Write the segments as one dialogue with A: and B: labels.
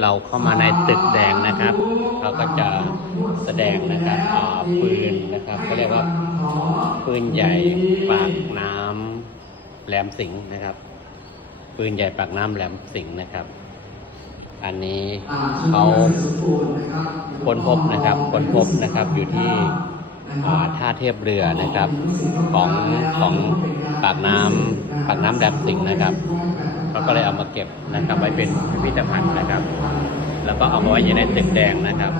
A: เราเข้ามาในตึกแดงนะครับ เราก็จะแสดงนะครับปืนนะครับก็เรียกว่าปืนใหญ่ปากน้ำแหลมสิงนะครับ ปืนใหญ่ปากน้ำแหลมสิงนะครับ อันนี้เขาค้นพบนะครับค้นพบนะครับอยู่ที่ท่าเทียบเรือนะครับ ของของปากน้ำปากน้ำแหลมสิงนะครับ เขาก็เลยเอามาเก็บนะครับไว้เป็นพิพิธภัณฑ์นะครับ แล้วก็เอามาไว้อยู่ในตึกแดงนะครับ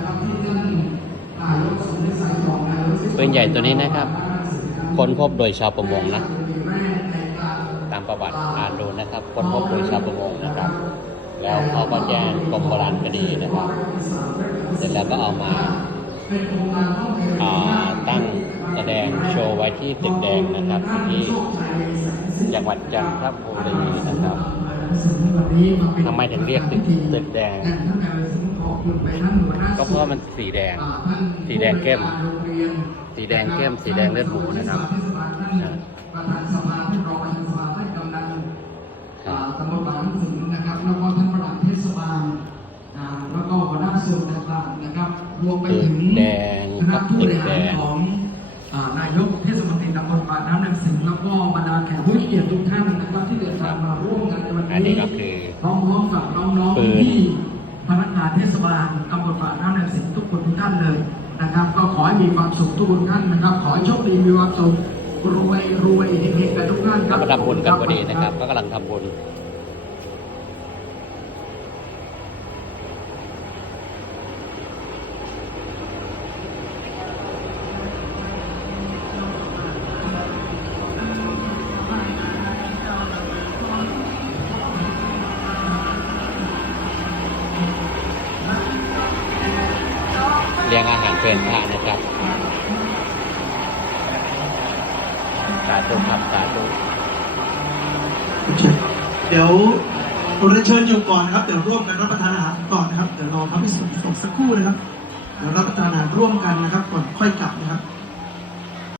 A: ปืนใหญ่ตัวนี้นะครับ ค้นพบโดยชาวประมงนะ ตามประวัติอ่านดูนะครับ ค้นพบโดยชาวประมงนะครับ แล้วเขาก็แจ้งกรมโบราณคดีนะครับ เสร็จแล้วก็เอามาอ่าตั้งแสดงโชว์ไว้ที่ตึกแดงนะครับที่ จังหวัดจันทบุรีนะครับทำไมถึงเรียกตึกตึกแดง ก็เพราะว่ามันสีแดง สีแดงเข้ม สีแดงเข้ม สีแดงเลือดหมูนะครับ
B: ประธานสภาท่านรองประธานสภาท่านกำนันอ่าตำบลบางสิงห์นะครับแล้วก็ท่านประหลัดเทศบาลอ่าแล้วก็หัวหน้าส่วนต่างๆนะครับรวมไปถึง
A: ตึกแดง
B: คณะ
A: กับ
B: ผู้บริ
A: ตึกแด
B: หารงของอ่านายกเทศมนตรีตำบลบางน้ำ ก็บรรดาแขกผู้มีเกียรติทุกท่านนะครับที่เดินทางมาร่วมงานในวัน
A: อันนี้
B: นี้
A: ก็คือ
B: พร้อมๆกับน้อง
A: ปืน
B: ๆที่พนักงานเทศบาลตำบลบางน้ำนางสิงห์ทุกคนทุกท่านเลยนะครับ ก็ขอให้มีความสุขทุกคนท่านนะครับ ขอให้โชคดีมีความสุขรวยรวยเฮงๆกันทุกท่านครั
A: เรา
B: บ
A: ก็ทำบุญกันพอดีนะครับ ก็กำลังทำบุญ เป็นพระนะครับสาธุครับสาธุ
C: เดี๋ยวเราเชิญอยู่ก่อนครับ เดี๋ยวร่วมกันรับประทานอาหารก่อนนะครับ เดี๋ยวรอพระพิสุทธิ์สักครู่นะครับ เดี๋ยวรับประทานอาหารร่วมกันนะครับ ก่อนค่อยกลับนะครับ